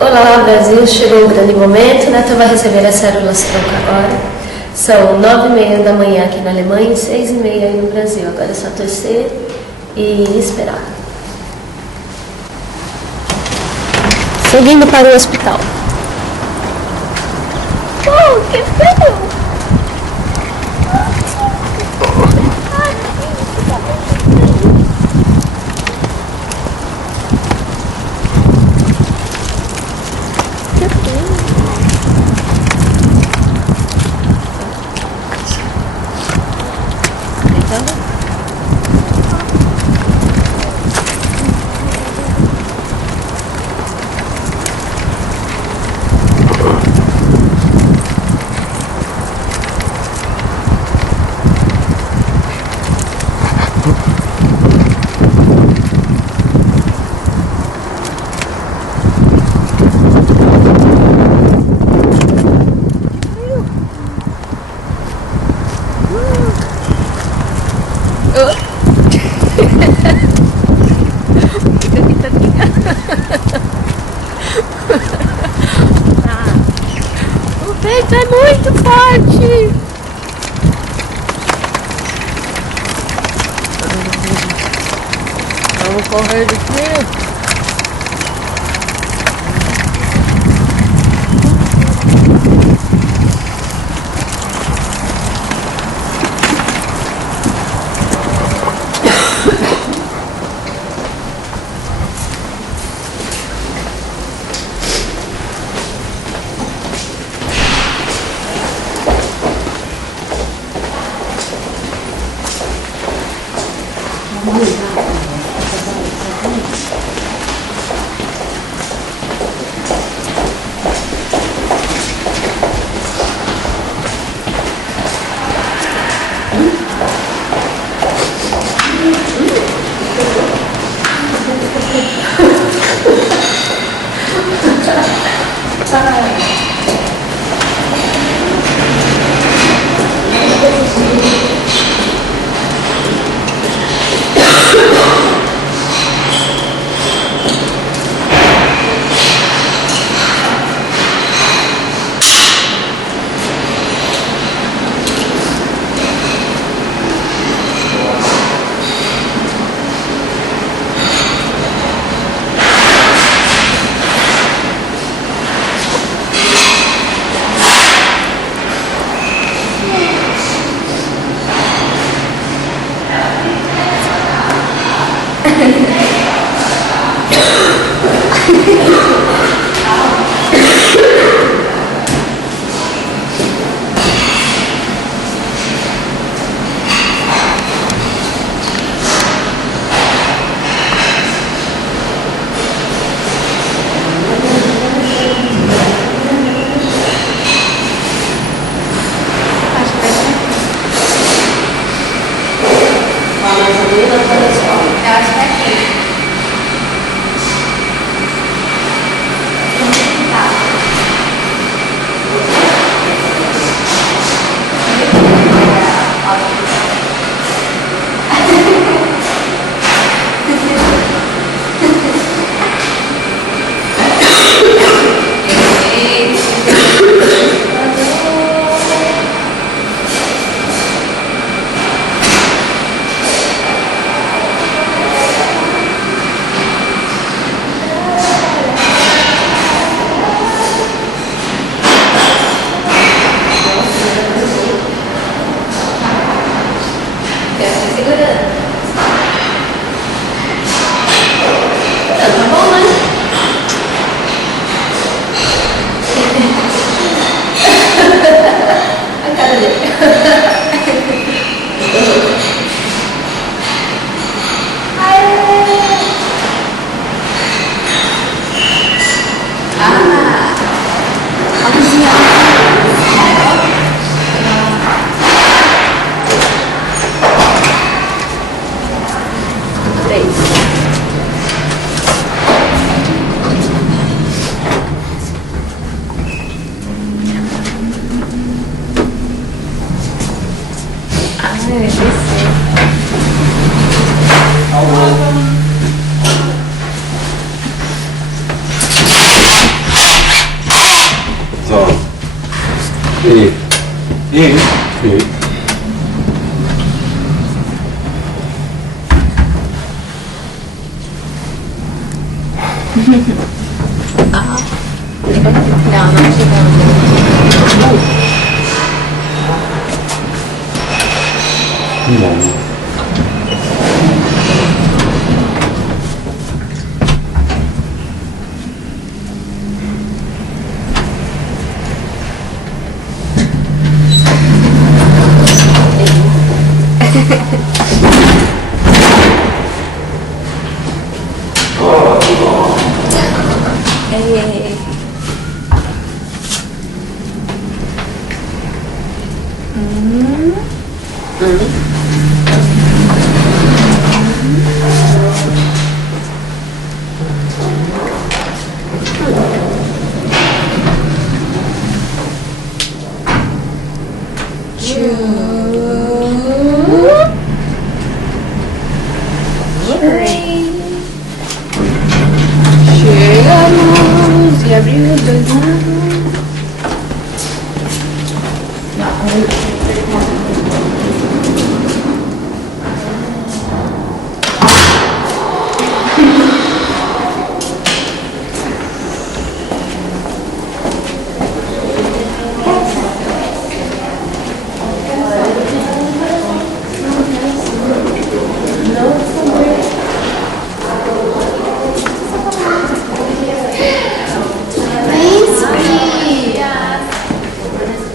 Olá, Brasil, chegou o grande momento. Neto vai receber as células tronco agora. São 9h30 da manhã aqui na Alemanha e 6h30 aí no Brasil. Agora é só torcer e esperar. Seguindo para o hospital. Oh, que frio! O vento é muito forte. Vamos correr de frio. E. E? E. Não, não chegamos. Não. Chegamos e abriu os dois lados.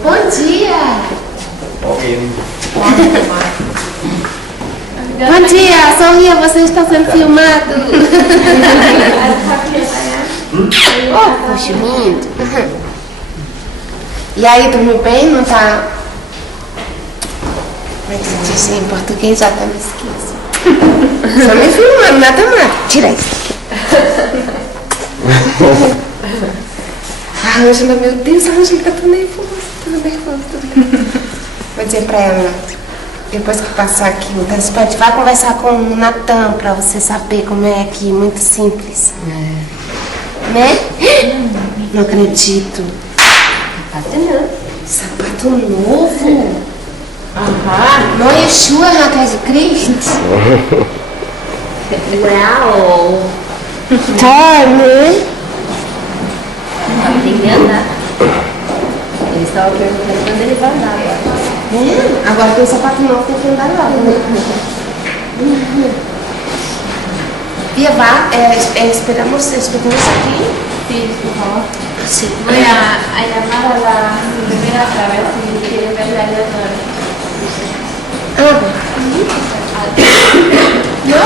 Bom dia! Bom dia, sorria, você está sendo filmado. Oh, puxa, lindo. E aí, dormiu bem? Não tá... Como é que se diz em português? Já até me esqueço. Só me filmando, nada mais. Tira isso. A Ângela, meu Deus, a Ângela tá tão nervosa, Vou dizer pra ela, depois que passar aqui o transplante, vai conversar com o Natan pra você saber como é aqui, muito simples. Né? Não acredito. Sapato novo? Aham. Não é Yeshua na casa de Cristo? Uau! Tá, né? Tem que andar. Eles estavam perguntando quando ele vai andar agora. É? Agora tem sapato novo, tem que andar logo, né? Via, vá, esperamos aqui. Sí, por favor. Sí. Voy a llamar a la enfermera para ver si quieren ver la ayuda. Ah,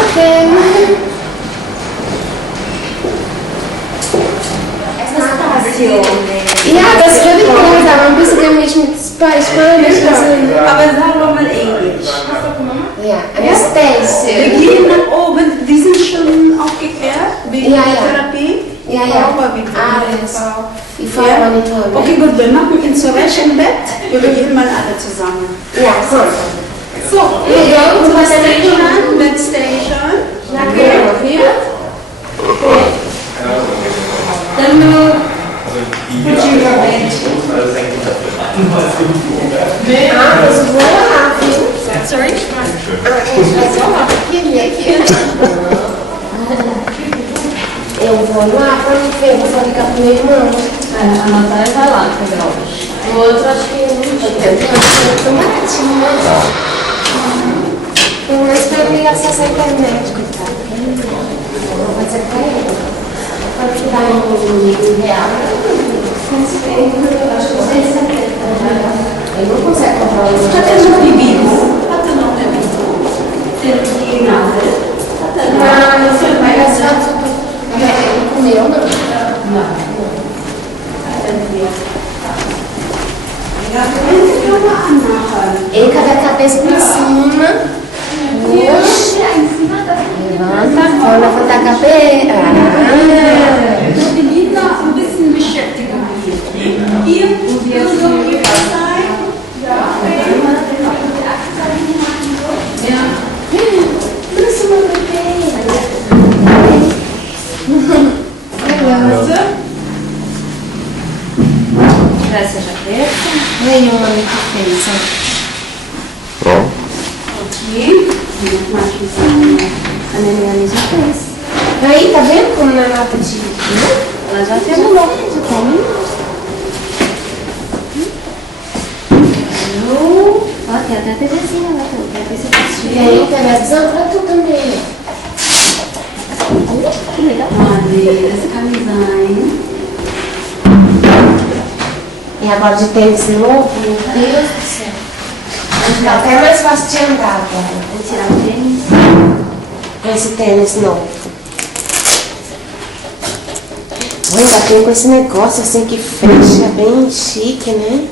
ok. Ja, das würde ich gerne sagen. Ein bisschen mich mit Spanisch. Aber sagen wir mal Englisch. Ja, Anastasia. Wir gehen nach oben, die sind schon aufgeklärt wegen Ja, der ja. Therapie. Ja, ja. Aber wie Alles. Frau. Die Frau Monitor. Okay, gut, wir machen ihn zurecht im Bett. Wir gehen mal alle zusammen. Ja, komm. So, wir gehen to the station, that station. Okay. Dann nur put you your bed. Ah, das ist wohl rápido. Sorry? Ah, gente, vai ser rápido. Aqui. Eu vou lá pra me ver, vou ficar com meu irmão. A Natália vai lá pegar hoje. O outro acho que não tem tão baratinho, né? Pelo menos pra eu ligar acesso à internet, coitado. Vou fazer pra ele. Pode tirar em real. Acho que você é 70. Ele não consegue comprar isso. Hat er noch bebido? Hat er noch bebido? Die Nase? Hat er noch? Não, foi mais fácil. Ele comeu, não? Ele cadê a cabeça pra cima? Puxa. Levanta, quando levantar a cabeça. Das Belinda ein bisschen Beschäftigung hier. Hier, hier so, hier sein. Ja. Isso, meu bebê. Legal. Essa já fez? Aí uma ali que fez, ó. Ó. Aqui. A neném ali já fez. Aí, tá vendo como não é nada de... Ela já terminou. Ó, tem até TVzinha lá também. Quer ver se eu posso E aí, televisão pra tu também. Que legal. Olha, essa camisão. E agora de tênis novo, meu Deus do céu. Tá até mais fácil de andar agora. Vou tirar o tênis. Com esse tênis novo. Ainda tem com esse negócio assim que fecha, bem chique, né?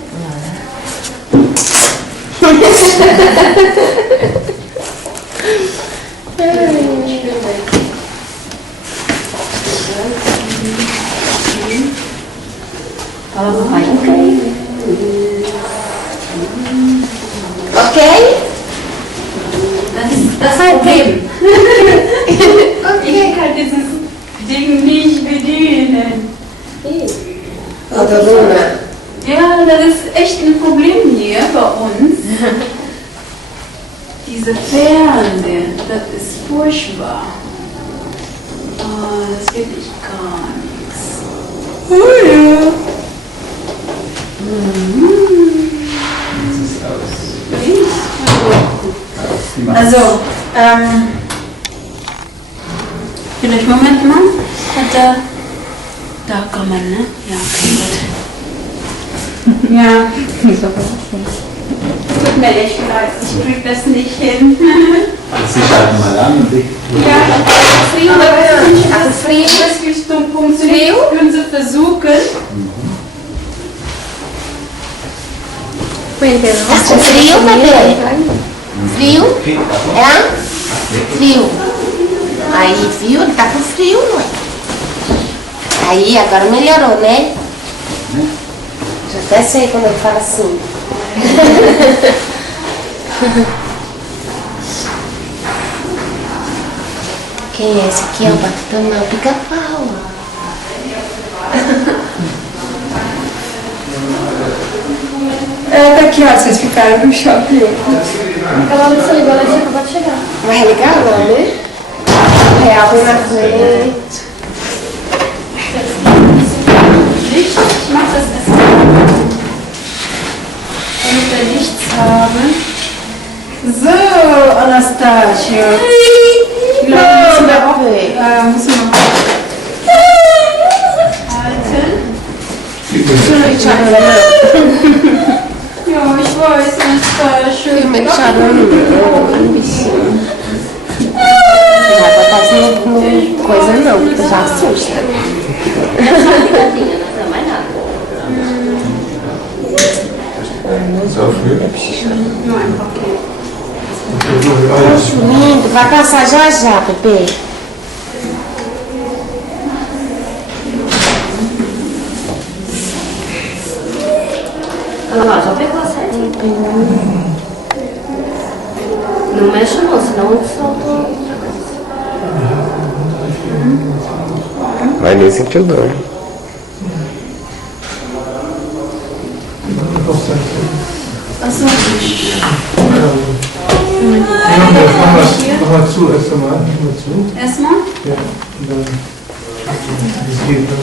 Fala, papai. Ok? Das Problem. Ok. Ich kann dieses Ding nicht bedienen. Ô, Luna. Ja, das ist echt ein Problem hier bei uns. Diese Ferne, das ist furchtbar. Oh, das will ich gar nichts. Oh ja. Also, vielleicht Moment mal. Da kann man, ne? Ja, okay, gut. Ja. Tut mir echt leid, ich krieg das nicht hin. Sie schalten mal an und ich. Ja, frio, aber es ist nicht Also frio. das Richtung funktioniert. Können Sie versuchen? Tá frio, bebê? Frio? É? Frio. Aí, viu? Ele tá com frio, não é? Aí, agora melhorou, né? Já até sei quando ele fala assim. Quem é esse aqui? É o Batutão, não, o Pica-Pau. Tá aqui, ó, vocês ficaram no shopping. Aquela luz ligou, ela tinha acabado de chegar. Vai ligar lá, né? Real bem na frente. Licht, ich mach das erstmal. Damit wir nichts haben. So, Anastasia. Ich glaube, müssen wir auch müssen wir halten. Ja, ich weiß, Anastasia. Filme de charame, um bichinho. Não vai botar isso no coisa não, porque já assusta. Nur ein Paket. Lindo, vai passar já já, bebê. Olha lá, já pegou certinho. Não mexa não, senão eu solto. Vai nem sentir dor. Achso, Mach mal zu, erst einmal. Mach mal zu. erstmal. Ja, und dann. Das geht dann.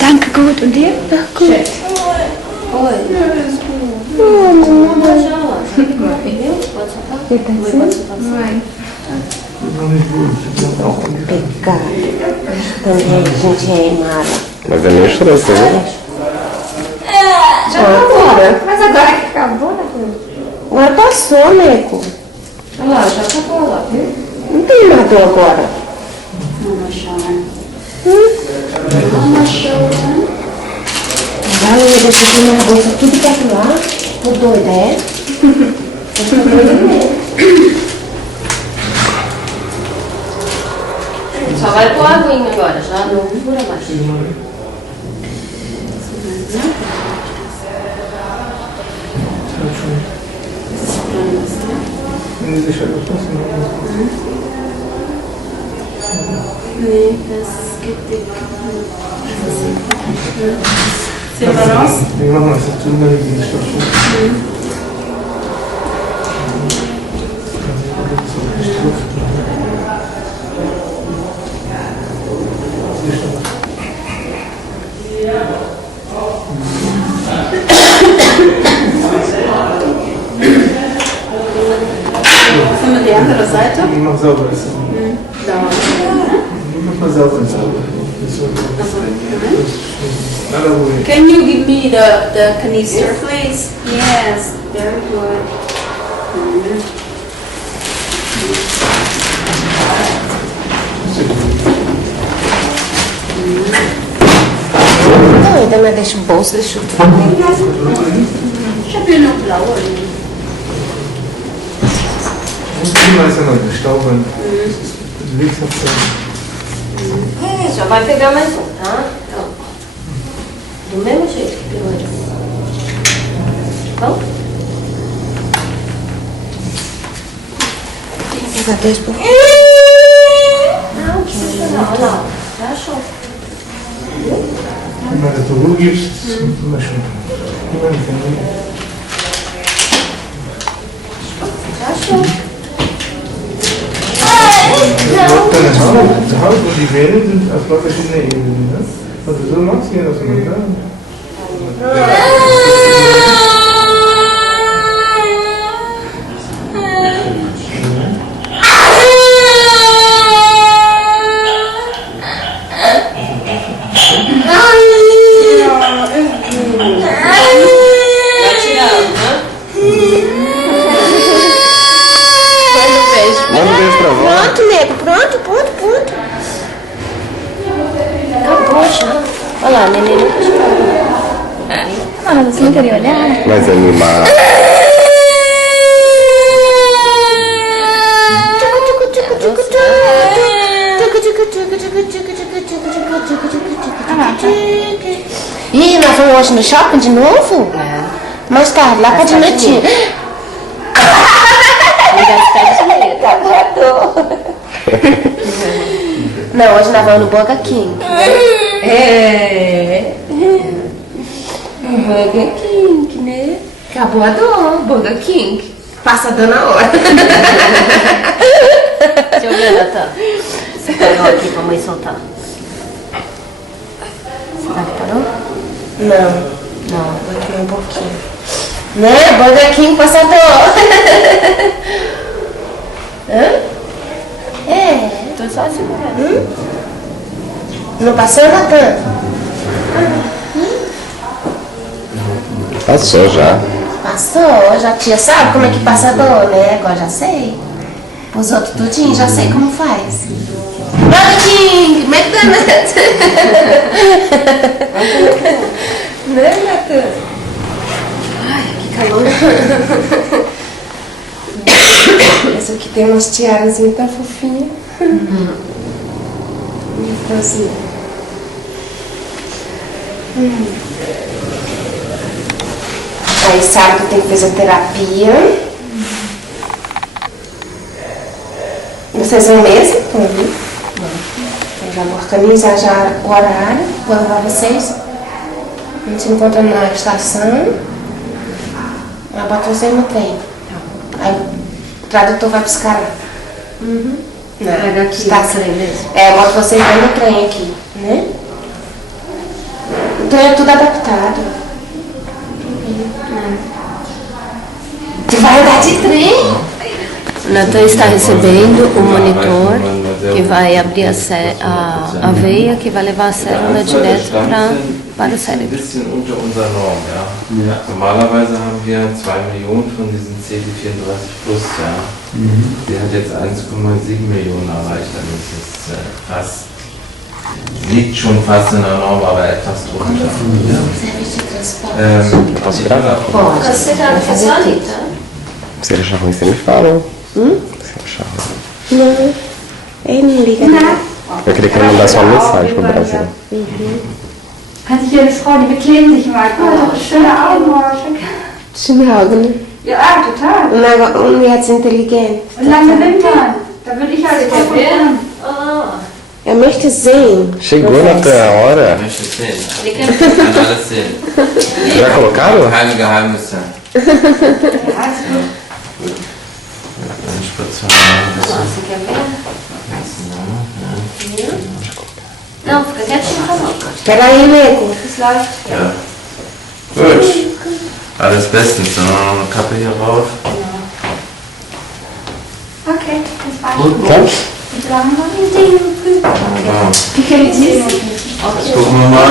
Danke, gut. Und dir? Ja, gut. Noch nicht gut. Ich hab auch angefangen. Pecado. Também a gente é mala. Mas é meio choroso, tá vendo? Já agora. Mas agora que acabou, né? Agora passou, nego. Olha lá, já acabou lá, viu? Não tem mais dor agora. Mama schauen. Mama schauen. Vai, deixa aqui minha bolsa tudo pra lá. Tô doida, é? Tô doida mesmo. Só vai pôr a aguinha agora, já não fura mais. wie sich halt was Nee, das geht nicht. Sehen wir raus? Wir machen das jetzt drüber, die Stoffschicht. Sind wir die andere Seite? Ich mach sauber. Da. Ich mach mal sauber. Can you give me the canister, please? Yes, very good. Não, ainda não deixa o bolso, deixa o... Ich habe hier noch blaue. Niemals einmal der Staub an. Links nach Só vai pegar mais um, tá? Então, do mesmo jeito que pegou esse. Bom? Vou pegar 10 por... Não, que não, olha lá. Já achou. Wenn du Ruhe gibst, ist immer schön. Immer nicht mehr. Já achou. Die Haut und die Venen sind auf zwei verschiedene Ebenen. Ne? Also so machst du hier das mal. Manda um beijo pra vó. Pronto, nego, pronto. Acabou já. Olha lá, neném nunca chorou. Ah, mas você não queria olhar? Mas animar. Ih, nós vamos hoje no shopping de novo? É. Mais tarde, lá pra de noitinho. Me gastar dinheiro. Acabou. Não, hoje nós vamos no Burger King. É. Burger King, né? Acabou a dor, Burger King. Passa a dor na hora. Deixa eu ver, Natan. Você parou aqui pra mãe soltar. Será que parou? Não, aqui um pouquinho. Né? Burger King passa a dor. Hã? É. Tô só segurando. Não passou, Natan? Passou já. Passou, já tia sabe como é que passa a dor, né? Agora já sei. Os outros tudinho, já sei como faz. Burger King, McDonald's. Né, Natan? Ai, que calor. Essa aqui tem umas tiarazinhas tão fofinhas. Assim. Aí sábado tem fisioterapia. Vocês vão mesmo? Eu já vou organizar já o horário. Vou levar vocês. A gente se encontra na estação. Eu boto vocês no trem. Aí o tradutor vai buscar lá. Pega aqui, estação. trem mesmo. É, eu boto vocês lá no trem aqui, né? Então é tudo adaptado. Tu vai andar de trem? Natan está recebendo o monitor que vai abrir a veia, que vai levar a célula direto para o Ein cérebro. bisschen unter unserer Norm, ja. Normalerweise haben wir 2 Millionen von diesen CD34 Plus, ja. Der hat jetzt 1,7 Millionen erreicht, also das ist fast, liegt schon fast in der Norm, aber etwas drunter. Serviço de transporte. Posso gravar? Pode. Você já não faz solita? Se ele achar ruim, você me fala. Se ele achar ruim. Não. Ele não liga, não. Eu queria que ele mandasse uma mensagem pro Brasil. Kann sich ja nicht trauen, die bekleben sich mal. Oh, schöne Augen. Schöne Augen, né? Ja, total. Und jetzt intelligent. Und lange Wimpern. Da würde ich als Frau von Er möchte sehen. Chegou na tua hora. Möchte sehen. Kann alles sehen. Já colocaram? Keine Geheimnisse. Gut. Dann spritzen wir mal ein bisschen. Você quer ver? Não, fica quietinho, coloca. Espera aí, nego. Ja. Gut. Alles bestens. Dann noch eine Kappe hier rauf. Okay, das war Tá? Wunderbar. O que ele disse? Jetzt gucken wir mal.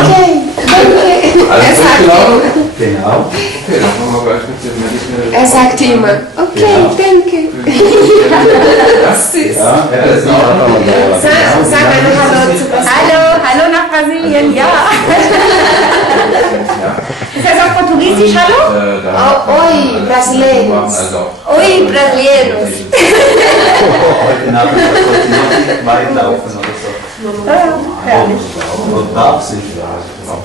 Alles durchgelaufen? Genau. Okay, dann kommen wir gleich mit dem Medical. Er sagt immer, okay, danke. Süß. Ja, das ist auch noch mal. Sag eine Hallo zu Brasilien. Hallo nach Brasilien, ja. Ist das auf Portugiesisch, hallo? Oi, brasileiros. Oi, brasileiros. Heute Nachmittag wollte ich noch nicht weit laufen oder so. Und darf sich.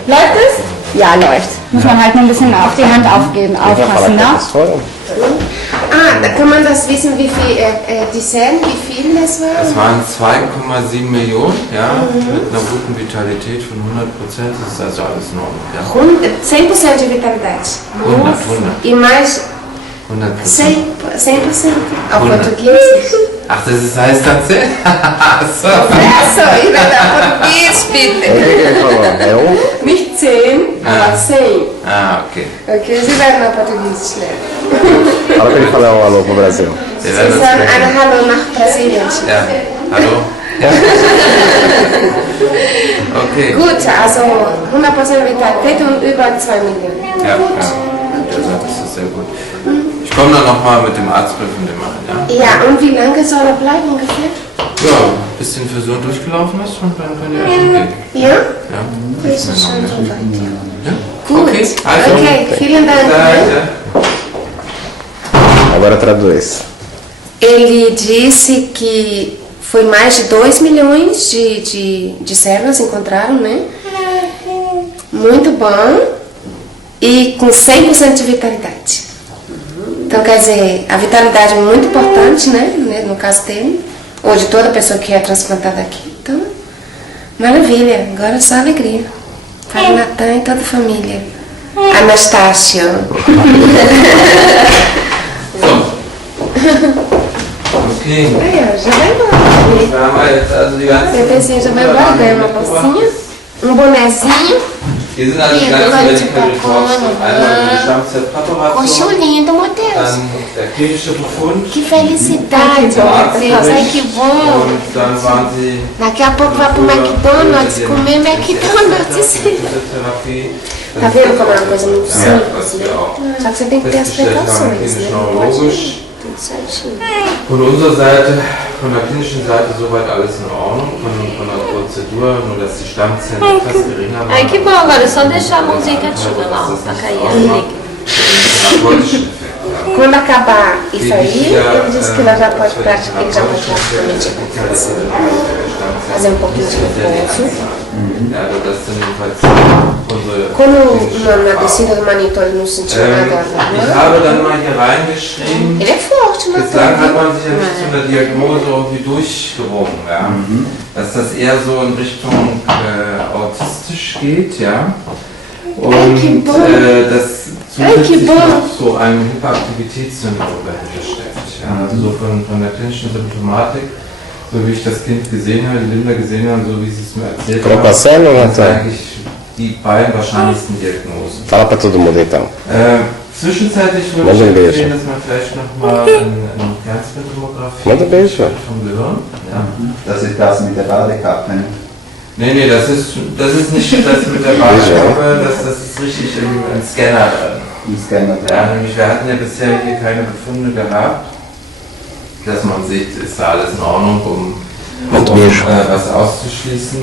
Läuft es? Ja, läuft. Muss man halt nur ein bisschen auf die Hand aufpassen, ne? Da kann man das wissen, wie viel, die Zellen, wie viel das war? Es waren 2,7 Millionen, ja, mit einer guten Vitalität von 100%, das ist also alles in Ordnung, ja. 100% de vitalidade. 100. E mais 100%. 100% ao 100. português. Ach, das ist, heißt tatsächlich? So. Isso, e vai dar português, Peter. O que ele falou? É Nicht 10, aber 100. Ah, okay. Okay, Sie werden auch Portugiesisch lernen. Fala pra ele falar um alô pro Brasil. Wir Sie werden das sagen sprechen. eine Hallo nach Brasilien. Ja, hallo? Ja. Okay. Gut, also 100% Vitalität und über 2 Millionen. Ja, ja. Also, das ist sehr gut. Ich komme dann nochmal mit dem Arztbrief und dem machen, ja? Ja, und wie lange soll er bleiben ungefähr? Ja, bis die Infusion durchgelaufen ist und dann könnt ihr gehen. Ja? Ja? Das ist schon so weit. Ja? Gut, Okay, also. okay, vielen Dank. Ja, né? ja. Agora traduz. Ele disse que foi mais de 2 milhões de células encontraram, né? Muito bom. E com 100% de vitalidade. Então, quer dizer, a vitalidade é muito importante, né? No caso dele, ou de toda pessoa que é transplantada aqui. Então, maravilha. Agora é só alegria. Para o Natan e toda a família. Anastácio. Okay. Aí, ó, já vai embora. Wir haben jetzt also die ganzen. Bebezinho já vai embora, ganha uma bolsinha, um bonezinho. Hier sind also die ganzen Medical Reports. Einmal die Stammzellpräparation, Poxa, lindo, meu Deus. dann der klinische Befund. Que felicidade, meu Deus. Ai, que bom. Und dann waren sie. Daqui a pouco vai pro McDonald's comer McDonald's. Physiotherapie. Tá vendo como é uma coisa muito Ja, simples, was wir né? auch Só que você tem que ter as festgestellt haben, precauções, né? Não pode klinisch-neurologisch. tudo certinho. Von unserer Seite, von der klinischen Seite soweit alles in Ordnung, von der Prozedur, nur dass die Stammzellen etwas geringer waren. Ai, que bom, agora é só deixar a mãozinha quietinha lá, ó, pra cair a liga. Therapeutischen Effekt, ja. Quando acabar isso aí, ele disse que ela já pode praticar, ele já pode praticamente fazer um pouquinho de repouso. Ja, also das sind jedenfalls unsere. Quando na descida do monitor ele não sentiu nada, Ich habe dann mal hier reingeschrieben, ele é forte, mas bislang hat man sich ja nicht zu der Diagnose irgendwie durchgerungen, ja. Dass das eher so in Richtung autistisch geht, ja. Und dass zusätzlich noch so ein Hyperaktivitätssyndrom dahinter steckt. Ja. Also so von der klinischen Symptomatik, so wie ich das Kind gesehen habe, die Linda gesehen haben, so wie sie es mir erzählt Falou passando, haben, das sind Natan? eigentlich die beiden wahrscheinlichsten Diagnosen. Fala pra todo mundo então. Zwischenzeitlich würde Manda ich um beijo. empfehlen, dass man vielleicht nochmal eine Kernspintomographie Manda um beijo. vom Gehirn. Ja. Das ist das mit der Badekappe. Nee, das ist nicht das mit der Badekappe, das ist richtig im Scanner drin. Im Scanner. Ja, nämlich wir hatten ja bisher hier keine Befunde gehabt, dass man sieht, ist da alles in Ordnung, um was auszuschließen.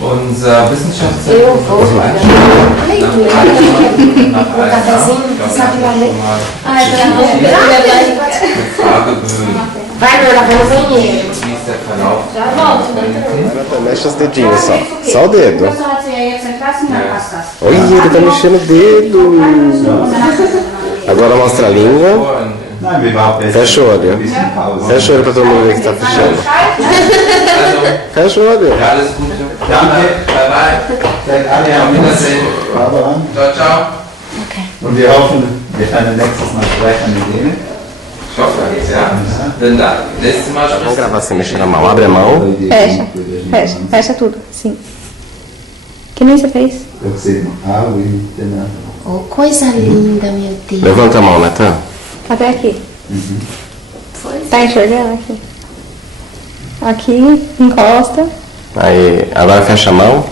Unser Wissenschaftszentrum vai no banheiro. Wie ist der Verlauf? Natan, mexe os dedinhos só. Só o dedo. Das hat sie ja jetzt entlassen, dann passt das. Olha, ele tá mexendo o dedo. Agora mostra a língua. Nein, wir warten jetzt Fecha o ein olho. bisschen Pause. Fecha o olho pra todo mundo ver que tá fechando. Fecha o olho. Ja, alles Gute. Danke. Bye bye. Seid alle Auf am Wiedersehen. Barbara. Ciao, ciao. Und wir hoffen, wir können nächstes Mal sprechen mit Ihnen. Ich hoffe, ja. Dann da. Nächstes Mal Vamos sprichst gravar sem mexer na mão. Abre a mão. Fecha tudo, sim. Que nem você fez? Eu sei. Ah, oui, genau. Oh, coisa linda, meu Deus. Levanta a mão, Natan. Até aqui. Tá enxergando aqui? Aqui, encosta. Aí, agora fecha a mão.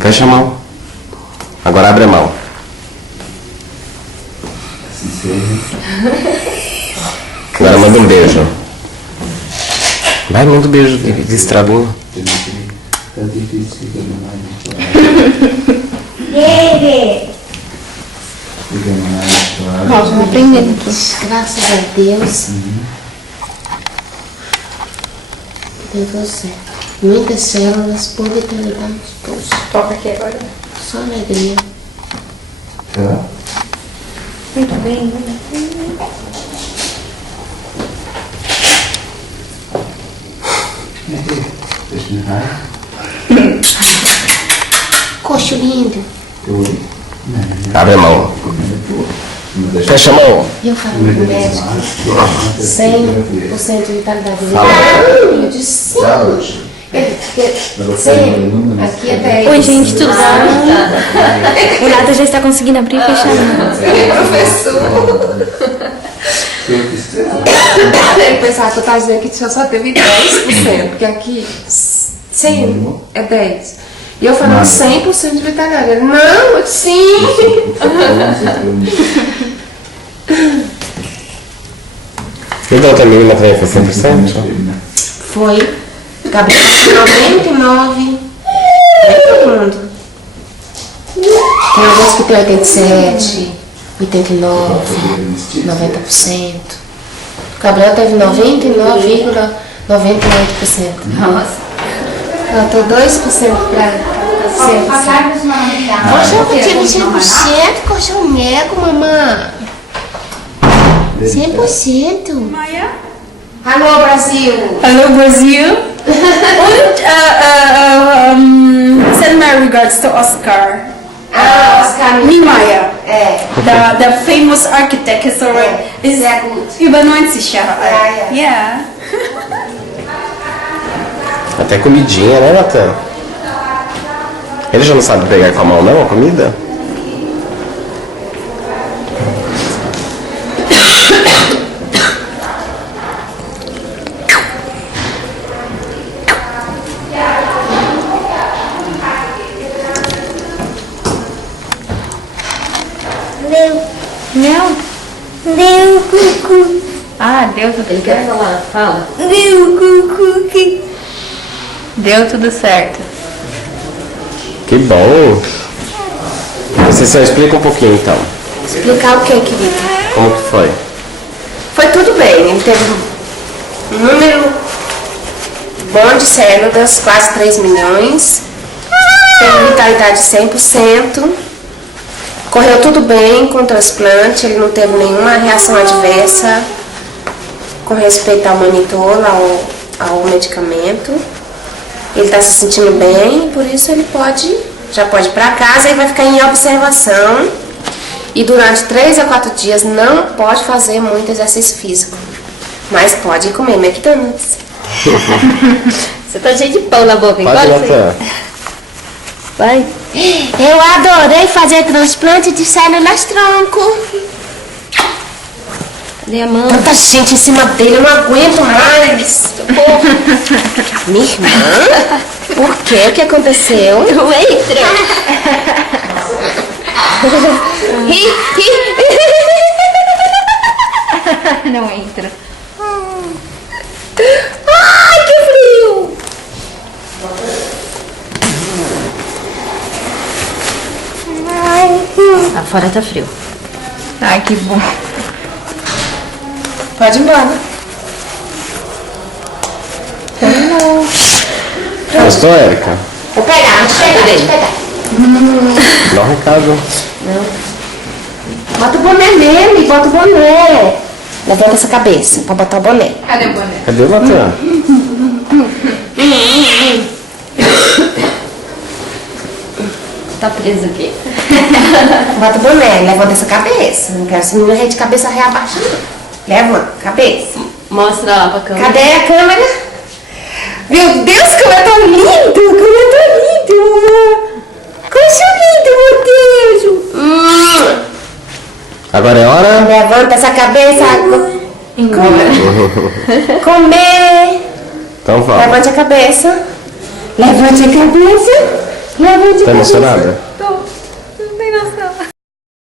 Fecha a mão. Agora abre a mão. Agora manda um beijo. Vai, manda um beijo de estrabinho. Tá difícil ficar mais. Ó, já aprendendo aqui. Graças a Deus. Deu tudo certo. Muitas células por vitalidade. Poxa, Toca aqui agora. só alegria. Ja. Muito bem. Zwischen Haar. Coxo lindo. Gut. Abre a mão. Fecha a mão. Eu falo com o médico. 100% de vitalidade. Eu disse 100. Ele, 100. Aqui é 10. Oi, gente, tudo bom? O Nata já está conseguindo abrir e fechar a mão. Professor. Ele pensava que eu estava dizendo que só teve 10%, porque aqui 100 é 10. E eu falando 100% de vitalidade. Ele, não, sim. E da outra menina também foi 100%? Foi. Gabriel 99. Bem todo mundo. Tem alguns que tem 87, 89, 90%. O Gabriel teve 99,98%. Nossa. Faltou 2% para 100%. Poxa, eu tive 100%, colchão nego, mamãe. 100%. Maya? Alô, Brasil. Hello, Brazil. Und send my regards to Oscar. Oscar Niemeyer, É. the famous architect, is already is Sehr gut. über 90 Jahre alt. Ja, Yeah. Até comidinha, né, Natan? Ele já não sabe pegar com a mão, não, a comida? Não. Deu cucu. Ah, deu tudo Ele quer falar, fala. Deu cucu. Deu tudo certo. Que bom! Você só explica um pouquinho então. Explicar o que, querido? Como que foi? Foi tudo bem. Ele teve um número bom de células, quase 3 milhões. Teve vitalidade de 100%. Correu tudo bem com o transplante. Ele não teve nenhuma reação adversa com respeito ao monitor, ao medicamento. Ele está se sentindo bem, por isso ele já pode ir para casa e vai ficar em observação. E durante 3 a 4 dias não pode fazer muito exercício físico, mas pode comer McDonald's. Você tá cheio de pão na boca, Pode, igual você. Natan. Vai. Eu adorei fazer transplante de células tronco. Cadê a mão? Tanta gente em cima dele, eu não aguento mais. Minha irmã? Por quê? O que aconteceu? Não entra. Não entra. Ai, que frio! Lá fora tá frio. Ai, que bom. Pode ir embora. Gostou, Érica? Vou pegar, deixa eu pegar. Dá um recado. Bota o boné nele, bota o boné. Levanta essa cabeça pra botar o boné. Cadê o boné? Cadê o Natan? Tá preso aqui. Bota o boné, levanta essa cabeça. Não quero esse menino de cabeça reabaixa, não. Levanta, cabeça. Mostra lá pra câmera. Cadê a câmera? Meu Deus, como eu tô lindo! Como eu tô lindo! Como eu sou lindo, meu Deus! Agora é hora? Levanta essa cabeça. Comer. Então vamos. Levante a cabeça. Levante a cabeça. Levante a Tá cabeça. emocionada? Tô.